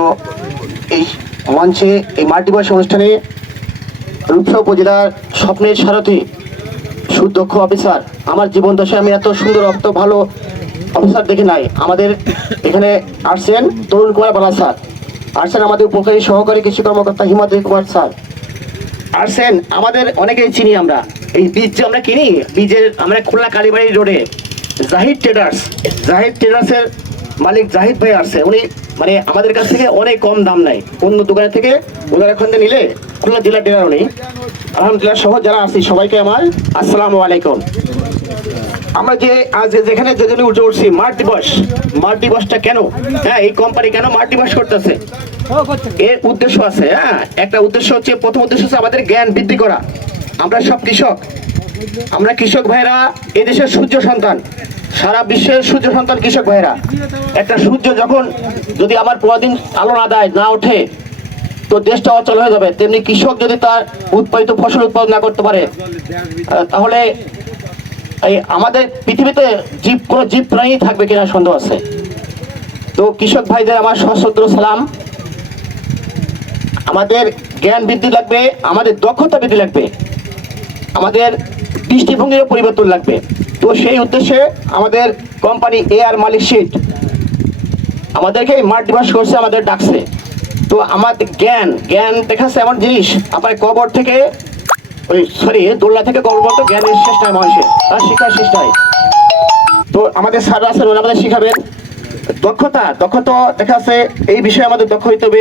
তো এই মঞ্চে এই মাল্টিভার্স অনুষ্ঠানে রূপসা উপজেলার স্বপ্নের সারথি সুদক্ষ অফিসার, আমার জীবন দশায় আমি এত সুন্দর এত ভালো অফিসার দেখি নাই। আমাদের এখানে আসছেন তরুণ কুমার বালা স্যার, আসছেন আমাদের উপকারী সহকারী কৃষি কর্মকর্তা হিমাদ্রি কুমার স্যার, আসছেন আমাদের অনেকেই চিনি আমরা। এই বীজ যে আমরা কিনি, বীজের আমরা খুলনা কালীবাড়ি রোডে জাহিদ ট্রেডার্সের মালিক জাহিদ ভাই আসছে। উনি মানে আমাদের কাছ থেকে অনেক কম দাম নেয়, অন্য দোকানের থেকে ওনার এখান থেকে নিলে খুলনা জেলার ডেলার উনি। আলহামদুলিল্লাহ সহ যারা আছি সবাইকে আমার আসসালামু আলাইকুম। আমরা যে আজ যেখানে যেজন্য উঠে উঠছি মাল্টিভার্সটা কেন, হ্যাঁ এই কোম্পানি কেন মাল্টিভার্স করতেছে, এর উদ্দেশ্য আছে। হ্যাঁ একটা উদ্দেশ্য হচ্ছে, প্রথম উদ্দেশ্য হচ্ছে আমাদের জ্ঞান বৃদ্ধি করা। আমরা সব কৃষক, আমরা কৃষক ভাইরা এদেশের সূর্য সন্তান, সারা বিশ্বের সূর্য সন্তান কৃষক ভাইরা। একটা সূর্য যখন যদি আমার প্রতিদিন আলো না দেয়, না ওঠে, তো দেশটা অচল হয়ে যাবে। তেমনি কৃষক যদি তার উৎপাদিত ফসল উৎপাদন না করতে পারে, তাহলে এই আমাদের পৃথিবীতে কোনো জীব প্রাণী থাকবে কিনা সন্দেহ আছে। তো কৃষক ভাইদের আমার সশ্রদ্ধ সালাম। আমাদের জ্ঞান বৃদ্ধি লাগবে, আমাদের দক্ষতা বৃদ্ধি লাগবে, আমাদের দৃষ্টিভঙ্গির পরিবর্তন লাগবে। তো সেই উদ্দেশ্যে আমাদের কোম্পানি এআর মালিক শীট আমাদেরকে মাল্টিভার্স করছে, আমাদের ডাকছে। তো আমাদের জ্ঞান দেখাচ্ছে এমন জিনিস, আপনার কবর থেকে দোলনা থেকে কবর পর্যন্ত জ্ঞানের চেষ্টায় মানুষের তার শিক্ষার চেষ্টায়। তো আমাদের স্যার আছেন, আমাদের শিখাবেন। দক্ষতা দেখাচ্ছে, এই বিষয়ে আমাদের দক্ষ হইতে হবে।